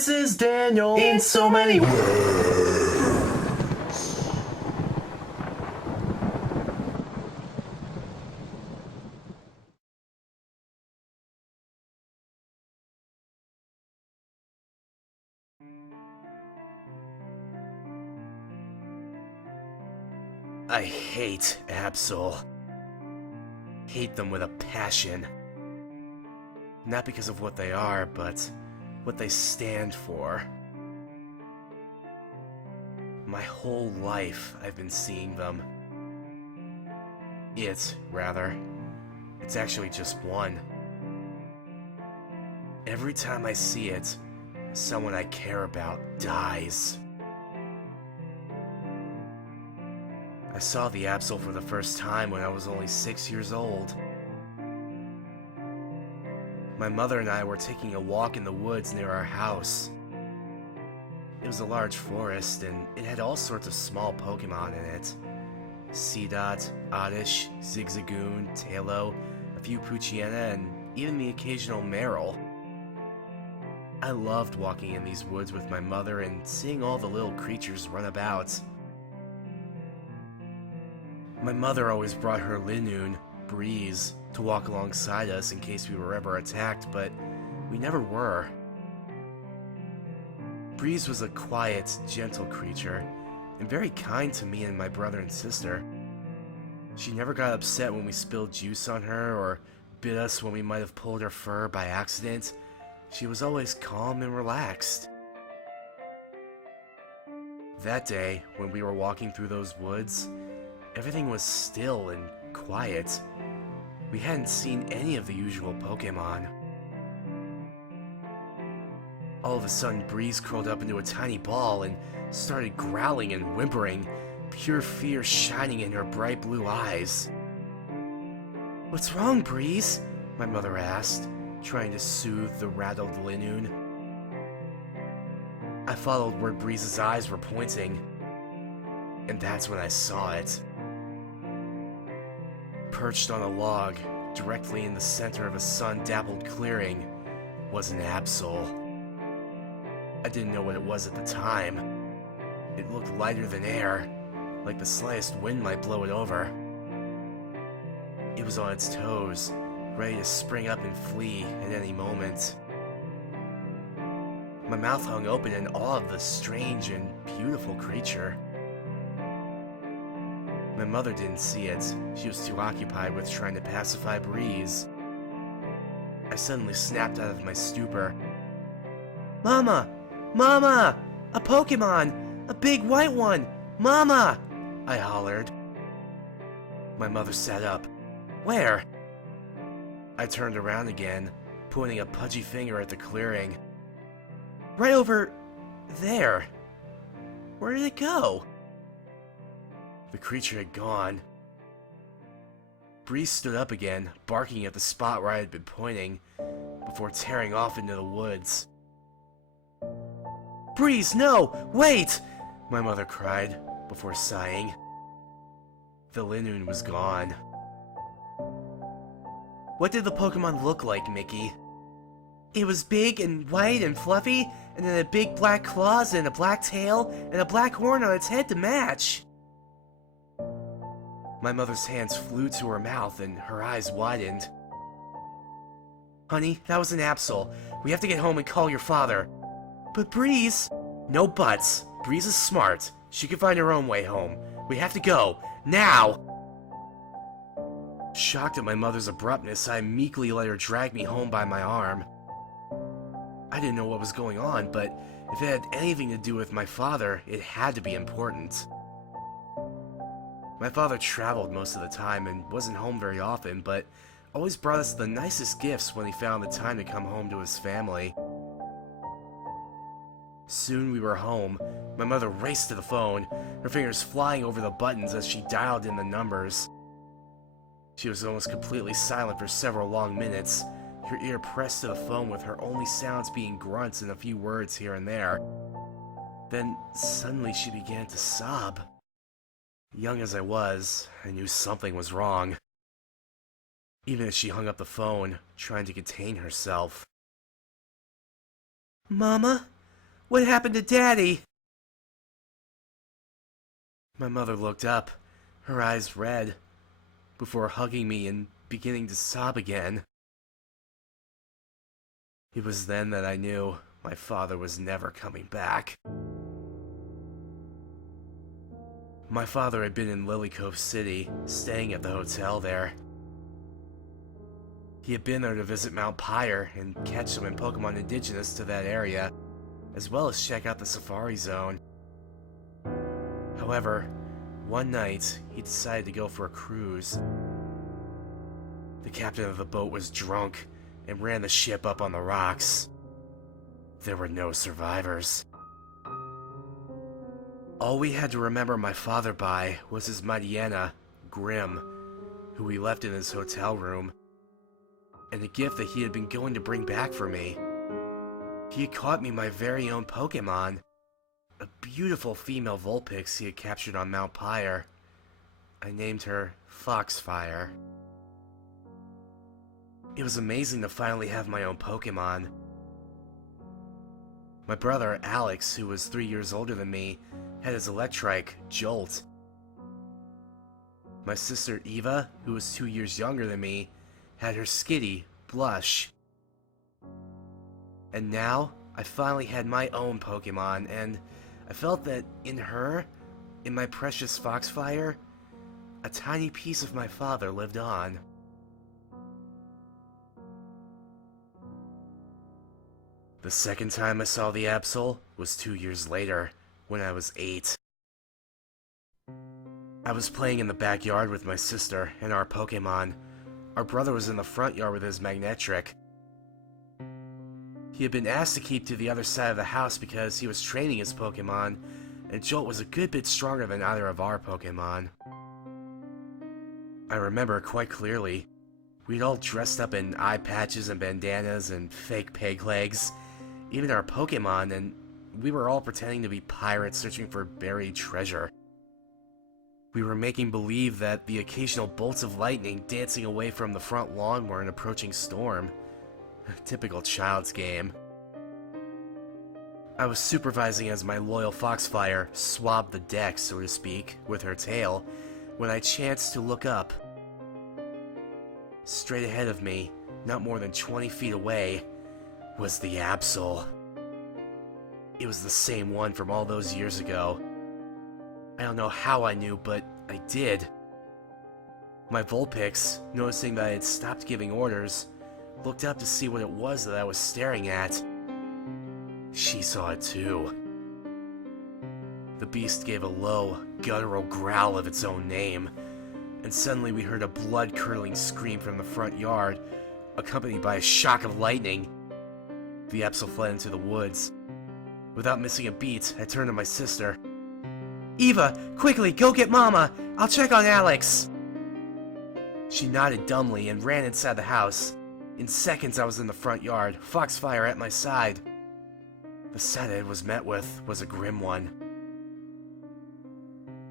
This is Daniel in so many words. I hate Absol. Hate them with a passion. Not because of what they are, but what they stand for. My whole life I've been seeing them. Rather. It's actually just one. Every time I see it, someone I care about dies. I saw the Absol for the first time when I was only 6 years old. My mother and I were taking a walk in the woods near our house. It was a large forest, and it had all sorts of small Pokemon in it. Seedot, Oddish, Zigzagoon, Tailo, a few Poochyena, and even the occasional Marill. I loved walking in these woods with my mother and seeing all the little creatures run about. My mother always brought her Linoon, Breeze, to walk alongside us in case we were ever attacked, but we never were. Breeze was a quiet, gentle creature, and very kind to me and my brother and sister. She never got upset when we spilled juice on her or bit us when we might have pulled her fur by accident. She was always calm and relaxed. That day, when we were walking through those woods, everything was still and quiet. We hadn't seen any of the usual Pokemon. All of a sudden, Breeze curled up into a tiny ball and started growling and whimpering, pure fear shining in her bright blue eyes. "What's wrong, Breeze?" my mother asked, trying to soothe the rattled Linoon. I followed where Breeze's eyes were pointing, and that's when I saw it. Perched on a log, directly in the center of a sun-dappled clearing, was an Absol. I didn't know what it was at the time. It looked lighter than air, like the slightest wind might blow it over. It was on its toes, ready to spring up and flee at any moment. My mouth hung open in awe of the strange and beautiful creature. My mother didn't see it. She was too occupied with trying to pacify Breeze. I suddenly snapped out of my stupor. "Mama! Mama! A Pokemon! A big white one! Mama!" I hollered. My mother sat up. "Where?" I turned around again, pointing a pudgy finger at the clearing. "Right over there. Where did it go?" The creature had gone. Breeze stood up again, barking at the spot where I had been pointing, before tearing off into the woods. "Breeze, no! Wait!" my mother cried, before sighing. The Linoon was gone. "What did the Pokemon look like, Mickey?" "It was big and white and fluffy, and then had big black claws and a black tail, and a black horn on its head to match." My mother's hands flew to her mouth and her eyes widened. "Honey, that was an Absol. We have to get home and call your father." "But Breeze..." "No buts. Breeze is smart. She can find her own way home. We have to go. Now!" Shocked at my mother's abruptness, I meekly let her drag me home by my arm. I didn't know what was going on, but if it had anything to do with my father, it had to be important. My father traveled most of the time and wasn't home very often, but always brought us the nicest gifts when he found the time to come home to his family. Soon we were home. My mother raced to the phone, her fingers flying over the buttons as she dialed in the numbers. She was almost completely silent for several long minutes, her ear pressed to the phone with her only sounds being grunts and a few words here and there. Then suddenly she began to sob. Young as I was, I knew something was wrong. Even as she hung up the phone, trying to contain herself. "Mama? What happened to Daddy? My mother looked up, her eyes red, before hugging me and beginning to sob again. It was then that I knew my father was never coming back. My father had been in Lily Cove City, staying at the hotel there. He had been there to visit Mount Pyre and catch some Pokemon indigenous to that area, as well as check out the Safari Zone. However, one night, he decided to go for a cruise. The captain of the boat was drunk and ran the ship up on the rocks. There were no survivors. All we had to remember my father by was his Mightyena, Grim, who we left in his hotel room, and a gift that he had been going to bring back for me. He had caught me my very own Pokemon, a beautiful female Vulpix he had captured on Mount Pyre. I named her Foxfire. It was amazing to finally have my own Pokemon. My brother, Alex, who was 3 years older than me, had his Electrike, Jolt. My sister, Eva, who was 2 years younger than me, had her Skitty, Blush. And now, I finally had my own Pokemon, and I felt that in her, in my precious Foxfire, a tiny piece of my father lived on. The second time I saw the Absol was 2 years later, when I was 8. I was playing in the backyard with my sister and our Pokemon. Our brother was in the front yard with his Magnetric. He had been asked to keep to the other side of the house because he was training his Pokemon, and Jolt was a good bit stronger than either of our Pokemon. I remember quite clearly. We'd all dressed up in eye patches and bandanas and fake peg legs, even our Pokemon, and we were all pretending to be pirates searching for buried treasure. We were making believe that the occasional bolts of lightning dancing away from the front lawn were an approaching storm. A typical child's game. I was supervising as my loyal Foxfire swabbed the deck, so to speak, with her tail, when I chanced to look up. Straight ahead of me, not more than 20 feet away, was the Absol. It was the same one from all those years ago. I don't know how I knew, but I did. My Vulpix, noticing that I had stopped giving orders, looked up to see what it was that I was staring at. She saw it too. The beast gave a low, guttural growl of its own name, and suddenly we heard a blood-curdling scream from the front yard, accompanied by a shock of lightning. The Absol fled into the woods. Without missing a beat, I turned to my sister. "Eva, quickly, go get Mama! I'll check on Alex!" She nodded dumbly and ran inside the house. In seconds I was in the front yard, Foxfire at my side. The sight I was met with was a grim one.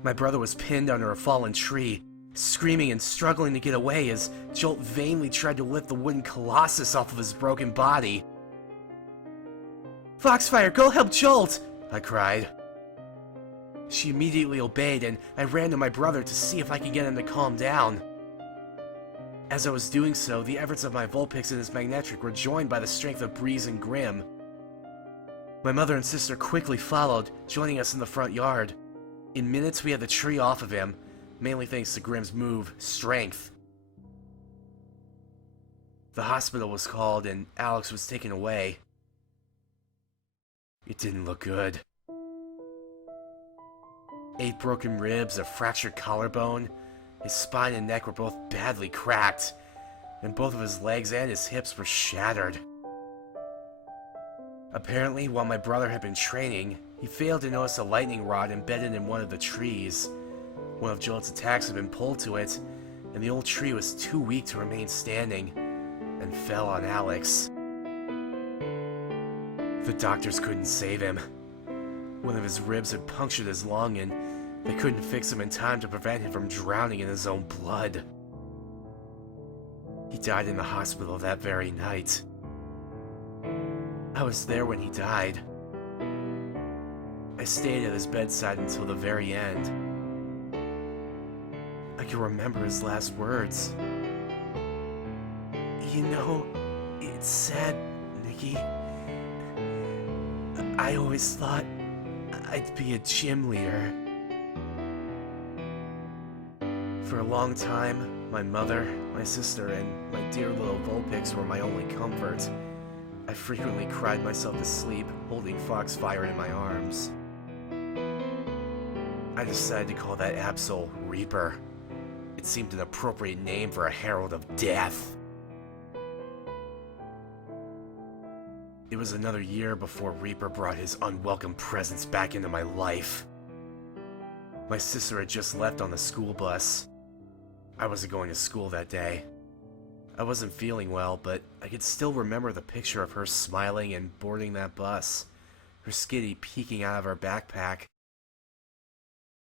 My brother was pinned under a fallen tree, screaming and struggling to get away as Jolt vainly tried to lift the wooden colossus off of his broken body. "Foxfire, go help Jolt!" I cried. She immediately obeyed, and I ran to my brother to see if I could get him to calm down. As I was doing so, the efforts of my Vulpix and his Magnetric were joined by the strength of Breeze and Grim. My mother and sister quickly followed, joining us in the front yard. In minutes we had the tree off of him, mainly thanks to Grim's move, Strength. The hospital was called, and Alex was taken away. It didn't look good. 8 broken ribs, a fractured collarbone. His spine and neck were both badly cracked, and both of his legs and his hips were shattered. Apparently, while my brother had been training, he failed to notice a lightning rod embedded in one of the trees. One of Jolt's attacks had been pulled to it, and the old tree was too weak to remain standing, and fell on Alex. The doctors couldn't save him. One of his ribs had punctured his lung, and they couldn't fix him in time to prevent him from drowning in his own blood. He died in the hospital that very night. I was there when he died. I stayed at his bedside until the very end. I can remember his last words. You know, it's sad, Nikki. I always thought I'd be a gym leader. For a long time, my mother, my sister, and my dear little Vulpix were my only comfort. I frequently cried myself to sleep, holding Foxfire in my arms. I decided to call that Absol Reaper. It seemed an appropriate name for a herald of death. It was another year before Reaper brought his unwelcome presence back into my life. My sister had just left on the school bus. I wasn't going to school that day. I wasn't feeling well, but I could still remember the picture of her smiling and boarding that bus, her skitty peeking out of her backpack.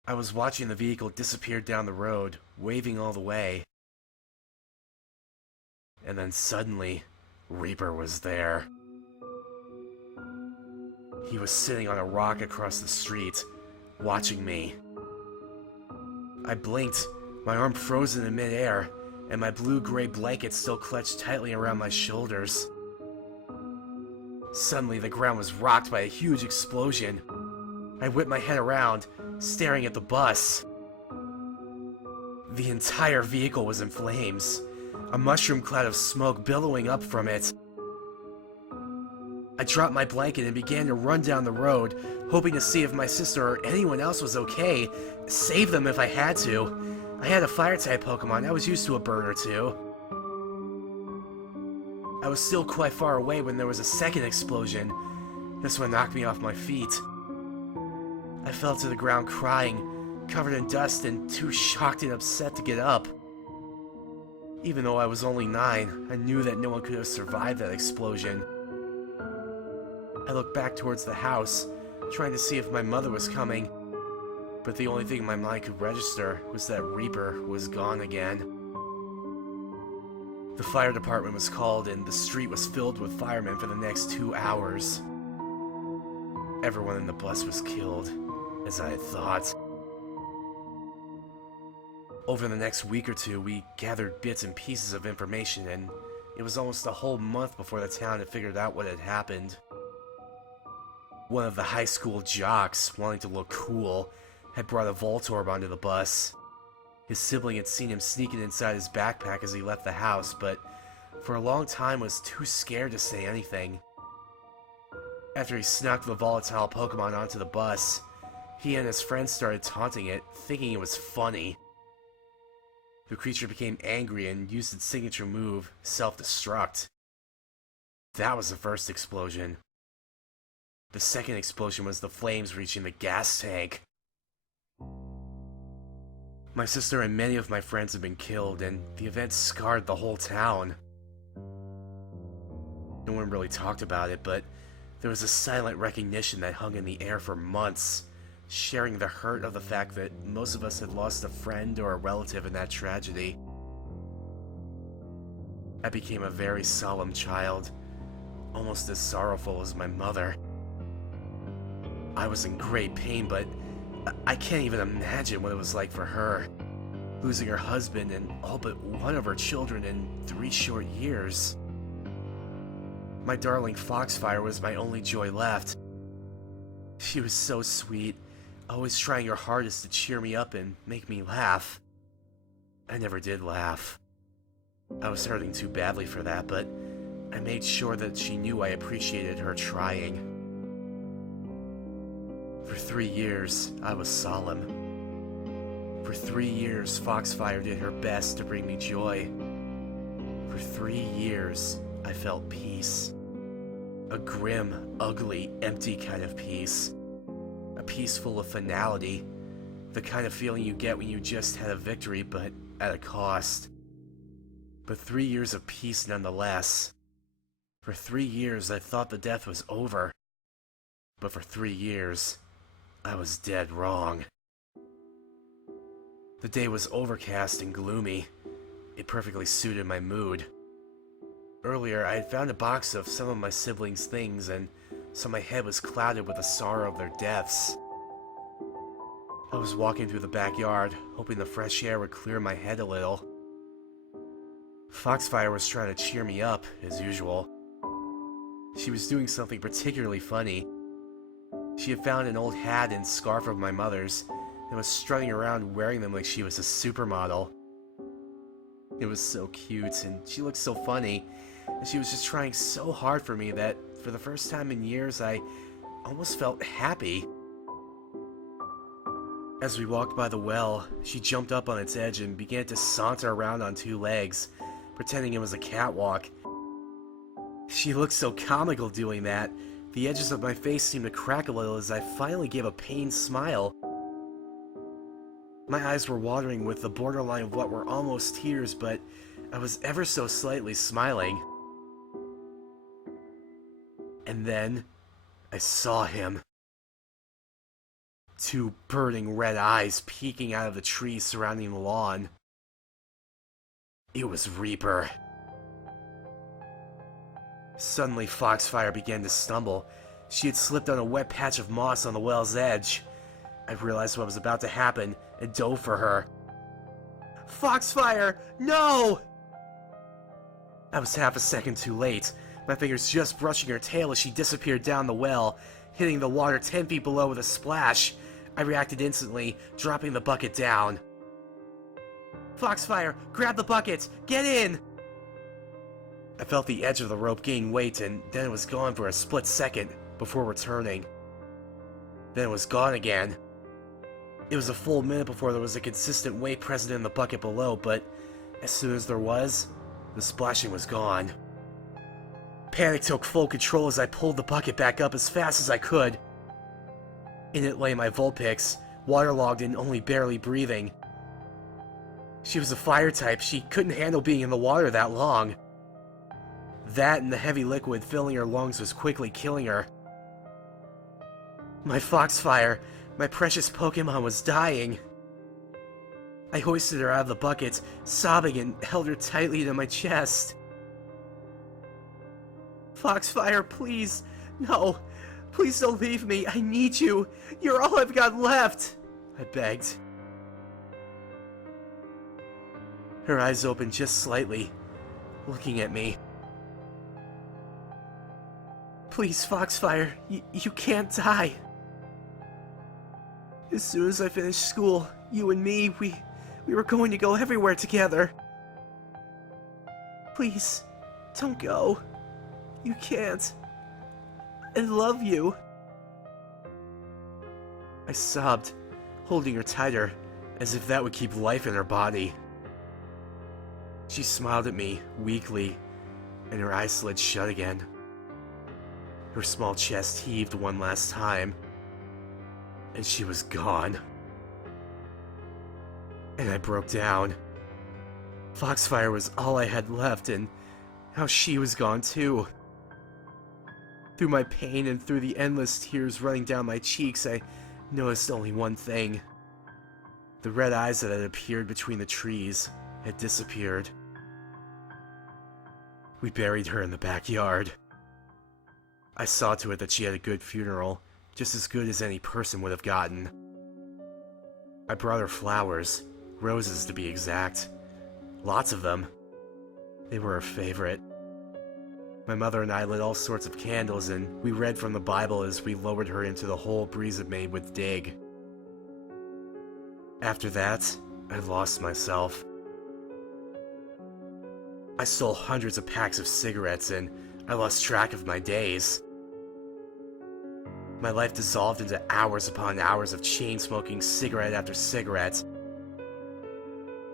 I was watching the vehicle disappear down the road, waving all the way. And then suddenly, Reaper was there. He was sitting on a rock across the street, watching me. I blinked, my arm frozen in midair, and my blue-gray blanket still clutched tightly around my shoulders. Suddenly, the ground was rocked by a huge explosion. I whipped my head around, staring at the bus. The entire vehicle was in flames, a mushroom cloud of smoke billowing up from it. I dropped my blanket and began to run down the road, hoping to see if my sister or anyone else was okay, save them if I had to. I had a fire-type Pokemon, I was used to a burn or two. I was still quite far away when there was a second explosion. This one knocked me off my feet. I fell to the ground crying, covered in dust and too shocked and upset to get up. Even though I was only 9, I knew that no one could have survived that explosion. I looked back towards the house, trying to see if my mother was coming, but the only thing my mind could register was that Reaper was gone again. The fire department was called and the street was filled with firemen for the next 2 hours. Everyone in the bus was killed, as I had thought. Over the next week or two, we gathered bits and pieces of information, and it was almost a whole month before the town had figured out what had happened. One of the high school jocks, wanting to look cool, had brought a Voltorb onto the bus. His sibling had seen him sneaking inside his backpack as he left the house, but for a long time was too scared to say anything. After he snuck the volatile Pokemon onto the bus, he and his friends started taunting it, thinking it was funny. The creature became angry and used its signature move, self-destruct. That was the first explosion. The second explosion was the flames reaching the gas tank. My sister and many of my friends had been killed, and the event scarred the whole town. No one really talked about it, but there was a silent recognition that hung in the air for months, sharing the hurt of the fact that most of us had lost a friend or a relative in that tragedy. I became a very solemn child, almost as sorrowful as my mother. I was in great pain, but I can't even imagine what it was like for her, losing her husband and all but one of her children in 3 short years. My darling Foxfire was my only joy left. She was so sweet, always trying her hardest to cheer me up and make me laugh. I never did laugh. I was hurting too badly for that, but I made sure that she knew I appreciated her trying. For 3 years, I was solemn. For 3 years, Foxfire did her best to bring me joy. For 3 years, I felt peace. A grim, ugly, empty kind of peace. A peace full of finality. The kind of feeling you get when you just had a victory, but at a cost. But 3 years of peace nonetheless. For 3 years, I thought the death was over. But for 3 years, I was dead wrong. The day was overcast and gloomy. It perfectly suited my mood. Earlier, I had found a box of some of my siblings' things and so my head was clouded with the sorrow of their deaths. I was walking through the backyard, hoping the fresh air would clear my head a little. Foxfire was trying to cheer me up, as usual. She was doing something particularly funny. She had found an old hat and scarf of my mother's, and was strutting around wearing them like she was a supermodel. It was so cute, and she looked so funny, and she was just trying so hard for me that, for the first time in years, I almost felt happy. As we walked by the well, she jumped up on its edge and began to saunter around on two legs, pretending it was a catwalk. She looked so comical doing that. The edges of my face seemed to crack a little as I finally gave a pained smile. My eyes were watering with the borderline of what were almost tears, but I was ever so slightly smiling. And then, I saw him. Two burning red eyes peeking out of the trees surrounding the lawn. It was Reaper. Suddenly, Foxfire began to stumble. She had slipped on a wet patch of moss on the well's edge. I realized what was about to happen and dove for her. Foxfire, no! I was half a second too late, my fingers just brushing her tail as she disappeared down the well, hitting the water 10 feet below with a splash. I reacted instantly, dropping the bucket down. Foxfire, grab the bucket! Get in! I felt the edge of the rope gain weight, and then it was gone for a split second, before returning. Then it was gone again. It was a full minute before there was a consistent weight present in the bucket below, but as soon as there was, the splashing was gone. Panic took full control as I pulled the bucket back up as fast as I could. In it lay my Vulpix, waterlogged and only barely breathing. She was a fire type. She couldn't handle being in the water that long. That and the heavy liquid filling her lungs was quickly killing her. My Foxfire, my precious Pokemon, was dying. I hoisted her out of the bucket, sobbing, and held her tightly to my chest. Foxfire, please, no. Please don't leave me. I need you. You're all I've got left, I begged. Her eyes opened just slightly, looking at me. Please, Foxfire, you can't die. As soon as I finished school, you and me, we were going to go everywhere together. Please, don't go. You can't. I love you. I sobbed, holding her tighter, as if that would keep life in her body. She smiled at me, weakly, and her eyes slid shut again. Her small chest heaved one last time, and she was gone. And I broke down. Foxfire was all I had left, and now she was gone too. Through my pain and through the endless tears running down my cheeks, I noticed only one thing. The red eyes that had appeared between the trees had disappeared. We buried her in the backyard. I saw to it that she had a good funeral, just as good as any person would have gotten. I brought her flowers, roses to be exact. Lots of them. They were her favorite. My mother and I lit all sorts of candles, and we read from the Bible as we lowered her into the hole Breeze had made with Dig. After that, I lost myself. I stole hundreds of packs of cigarettes, and I lost track of my days. My life dissolved into hours upon hours of chain-smoking cigarette after cigarette.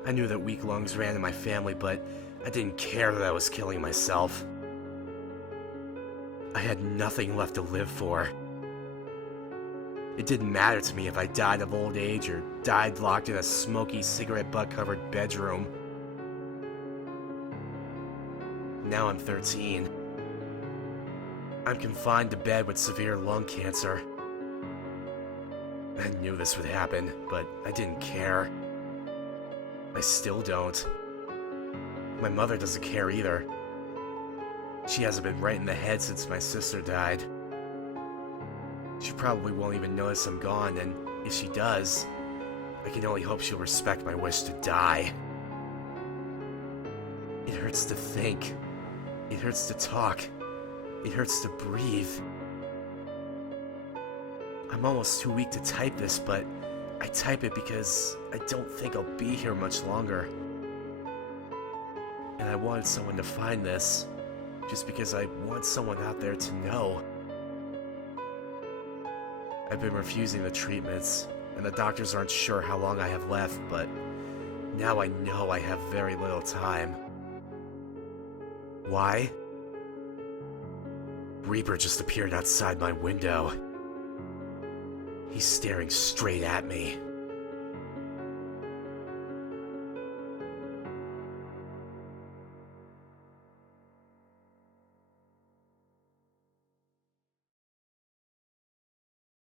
I knew that weak lungs ran in my family, but I didn't care that I was killing myself. I had nothing left to live for. It didn't matter to me if I died of old age or died locked in a smoky, cigarette butt-covered bedroom. Now I'm 13. I'm confined to bed with severe lung cancer. I knew this would happen, but I didn't care. I still don't. My mother doesn't care either. She hasn't been right in the head since my sister died. She probably won't even notice I'm gone, and if she does, I can only hope she'll respect my wish to die. It hurts to think. It hurts to talk. It hurts to breathe. I'm almost too weak to type this, but I type it because I don't think I'll be here much longer. And I wanted someone to find this, just because I want someone out there to know. I've been refusing the treatments, and the doctors aren't sure how long I have left, but now I know I have very little time. Why? Reaper just appeared outside my window. He's staring straight at me.